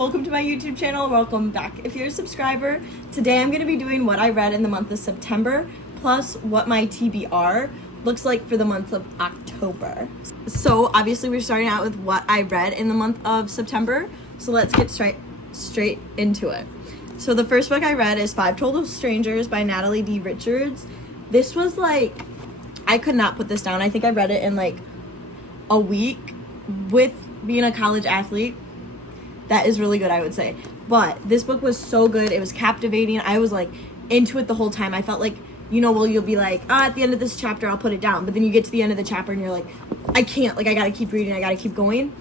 welcome to my YouTube channel. Welcome back if you're a subscriber. Today I'm going to be doing what I read in the month of September, plus what my TBR looks like for the month of October. So obviously we're starting out with what I read in the month of September, so let's get straight into it. So the first book I read is Five Total Strangers by Natalie D. Richards. This was like, I could not put this down. I think I read it in like a week. With being a college athlete, that is really good, I would say. But this book was so good. It was captivating. I was like into it the whole time. I felt like, you'll be like, at the end of this chapter, I'll put it down. But then you get to the end of the chapter and you're like, I can't. Like, I got to keep reading. I got to keep going.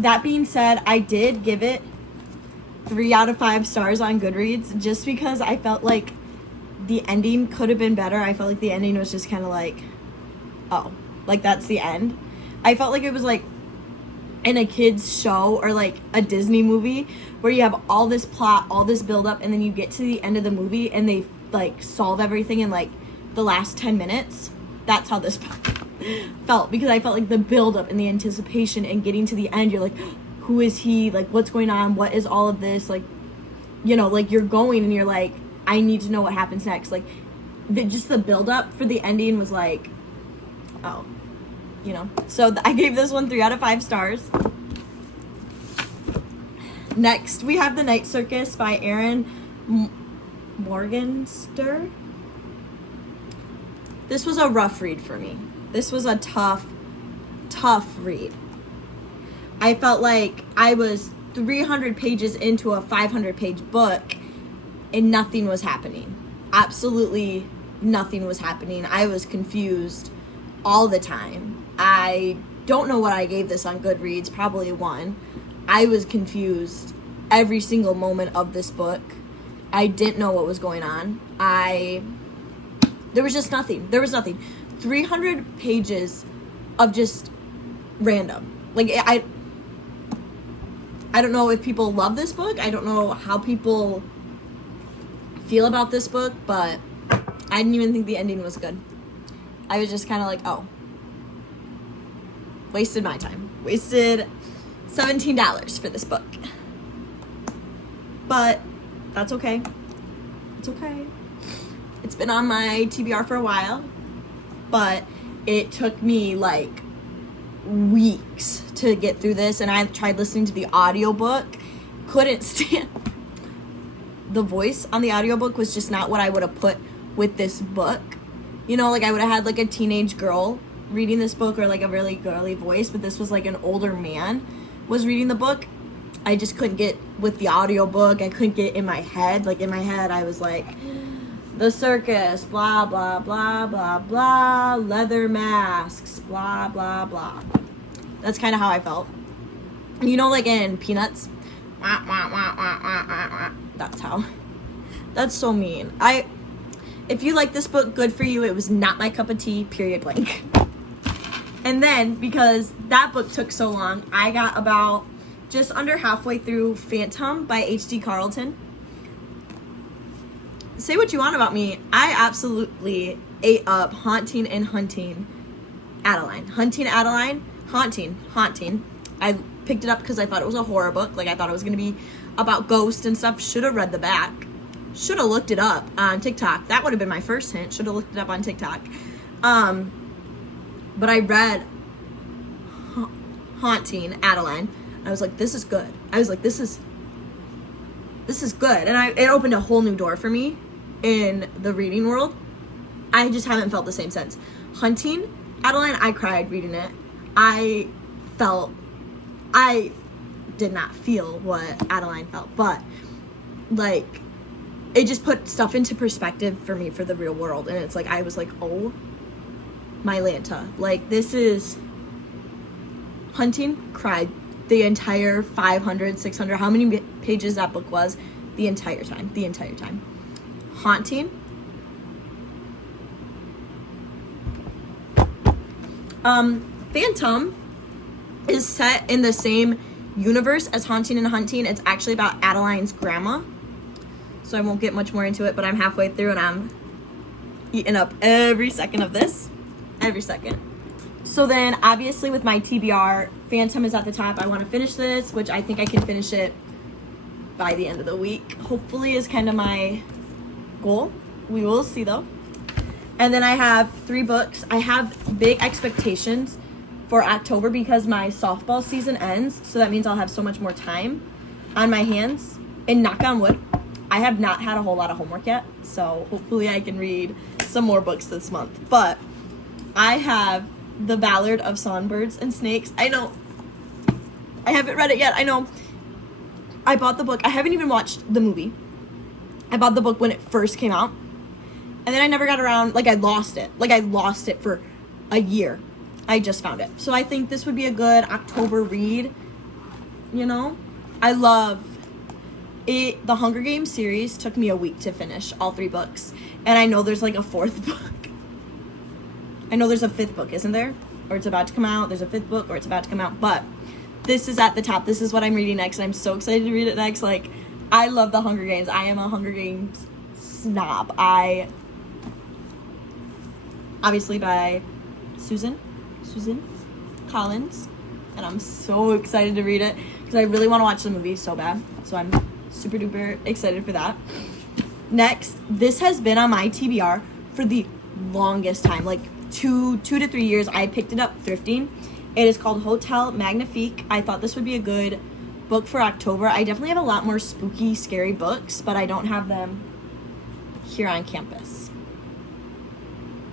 That being said, I did give it 3 out of 5 stars on Goodreads just because I felt like the ending could have been better. I felt like the ending was just kind of like, oh, like that's the end. I felt like it was like in a kid's show or like a Disney movie where you have all this plot, all this build up, and then you get to the end of the movie and they like solve everything in like the last 10 minutes. That's how this felt, because I felt like the build up and the anticipation and getting to the end, you're like, who is he? Like, what's going on? What is all of this? Like, like you're going and you're like, I need to know what happens next. Like, just the build up for the ending was like, oh. So I gave this one 3 out of 5 stars. Next, we have The Night Circus by Erin Morgenstern. This was a rough read for me. This was a tough read. I felt like I was 300 pages into a 500-page book and nothing was happening. Absolutely nothing was happening. I was confused all the time. I don't know what I gave this on Goodreads, probably a 1. I was confused every single moment of this book. I didn't know what was going on. There was just nothing. There was nothing. 300 pages of just random. Like, I don't know if people love this book. I don't know how people feel about this book, but I didn't even think the ending was good. I was just kind of like, oh. Wasted my time. Wasted $17 for this book. But that's okay. It's okay. It's been on my TBR for a while, but it took me like weeks to get through this, and I tried listening to the audiobook. Couldn't stand. The voice on the audiobook was just not what I would have put with this book. Like I would have had like a teenage girl reading this book or like a really girly voice, but this was like an older man was reading the book. I just couldn't get with the audiobook. I couldn't get in my head. Like in my head I was like, the circus, blah blah blah blah blah, leather masks, blah blah blah. That's kind of how I felt. Like in Peanuts, wah, wah, wah, wah, wah, wah, wah. That's how. That's so mean. If you like this book, good for you. It was not my cup of tea, period blank. And then, because that book took so long, I got about just under halfway through Phantom by H.D. Carlton. Say what you want about me, I absolutely ate up Haunting and Hunting Adeline. Haunting. I picked it up because I thought it was a horror book. Like, I thought it was going to be about ghosts and stuff. Should have read the back. Should have looked it up on TikTok. That would have been my first hint. Should have looked it up on TikTok. But I read Haunting Adeline. I was like, this is good. I was like, this is good. And it opened a whole new door for me in the reading world. I just haven't felt the same since. Haunting Adeline, I cried reading it. I did not feel what Adeline felt, but like, it just put stuff into perspective for me for the real world. And it's like, I was like, oh my Lanta. Like, this is Haunting, cried the entire 500, 600, how many pages that book was, the entire time. Haunting. Phantom is set in the same universe as Haunting and Hunting. It's actually about Adeline's grandma. So I won't get much more into it, but I'm halfway through and I'm eating up every second of this. Every second. So then, obviously, with my TBR, Phantom is at the top. I want to finish this, which I think I can finish it by the end of the week, hopefully, is kind of my goal. We will see though. And then I have 3 books. I have big expectations for October because my softball season ends, so that means I'll have so much more time on my hands. And knock on wood, I have not had a whole lot of homework yet, so hopefully I can read some more books this month. But I have The Ballad of Songbirds and Snakes. I know. I haven't read it yet. I know. I bought the book. I haven't even watched the movie. I bought the book when it first came out. And then I never got around. Like, I lost it. Like, I lost it for a year. I just found it. So I think this would be a good October read. You know? I love it. The Hunger Games series took me a week to finish all 3 books. And I know there's like a 4th book. I know there's a 5th book, isn't there? Or it's about to come out. There's a 5th book, or it's about to come out. But this is at the top. This is what I'm reading next. And I'm so excited to read it next. Like, I love the Hunger Games. I am a Hunger Games snob. Obviously by Susan Collins. And I'm so excited to read it because I really want to watch the movie so bad. So I'm super duper excited for that. Next, this has been on my TBR for the longest time, like 2 to 3 years. I picked it up thrifting. It is called Hotel Magnifique. I thought this would be a good book for October. I definitely have a lot more spooky, scary books, but I don't have them here on campus.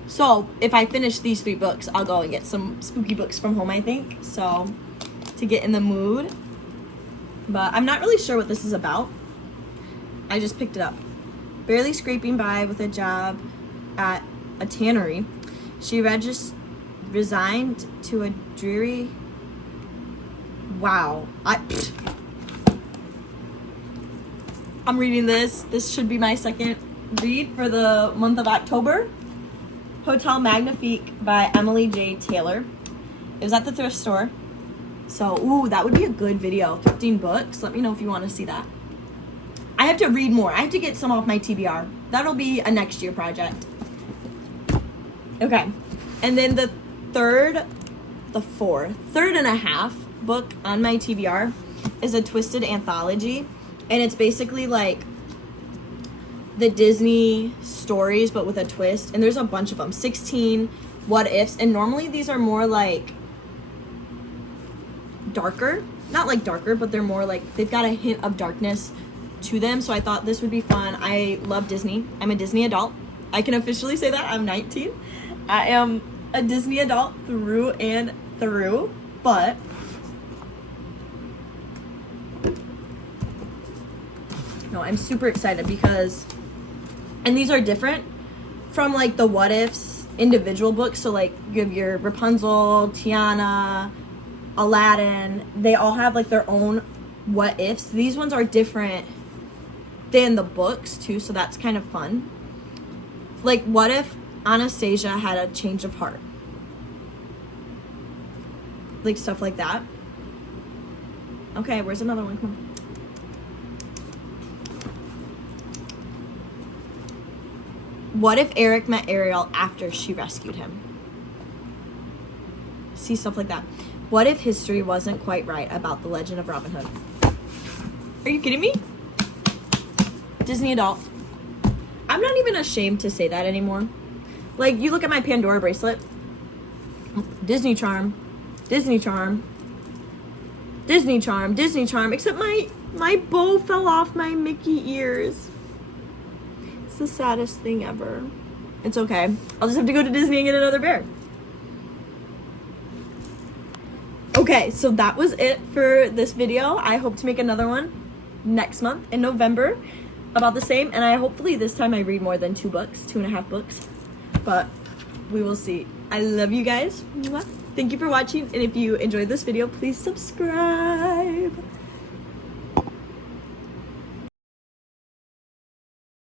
So if I finish these 3 books, I'll go and get some spooky books from home, I think. So to get in the mood. But I'm not really sure what this is about. I just picked it up. Barely scraping by with a job at a tannery. She resigned to a dreary... Wow. I'm reading this. This should be my second read for the month of October. Hotel Magnifique by Emily J. Taylor. It was at the thrift store. So, ooh, that would be a good video. 15 books. Let me know if you want to see that. I have to read more. I have to get some off my TBR. That'll be a next year project. Okay. And then the third and a half book on my TBR is a twisted anthology. And it's basically like the Disney stories, but with a twist. And there's a bunch of them. 16 what ifs. And normally these are more like darker. Not like darker, but they're more like, they've got a hint of darkness to them. So I thought this would be fun. I love Disney. I'm a Disney adult. I can officially say that. I'm 19. I am a Disney adult through and through. But no, I'm super excited because, and these are different from like the what ifs individual books. So like you have your Rapunzel, Tiana, Aladdin. They all have like their own what ifs. These ones are different than the books too, so that's kind of fun. Like, what if Anastasia had a change of heart? Like stuff like that. Okay, where's another one? Come on. What if Eric met Ariel after she rescued him? See, stuff like that. What if history wasn't quite right about the legend of Robin Hood? Are you kidding me? Disney adult. I'm not even ashamed to say that anymore. Like, you look at my Pandora bracelet. Disney charm. Disney charm. Disney charm. Disney charm. Except my bow fell off my Mickey ears. It's the saddest thing ever. It's okay. I'll just have to go to Disney and get another bear. Okay, so that was it for this video. I hope to make another one next month in November about the same, and hopefully this time I read more than 2.5 books, but we will see. I love you guys. Thank you for watching, and if you enjoyed this video, please subscribe.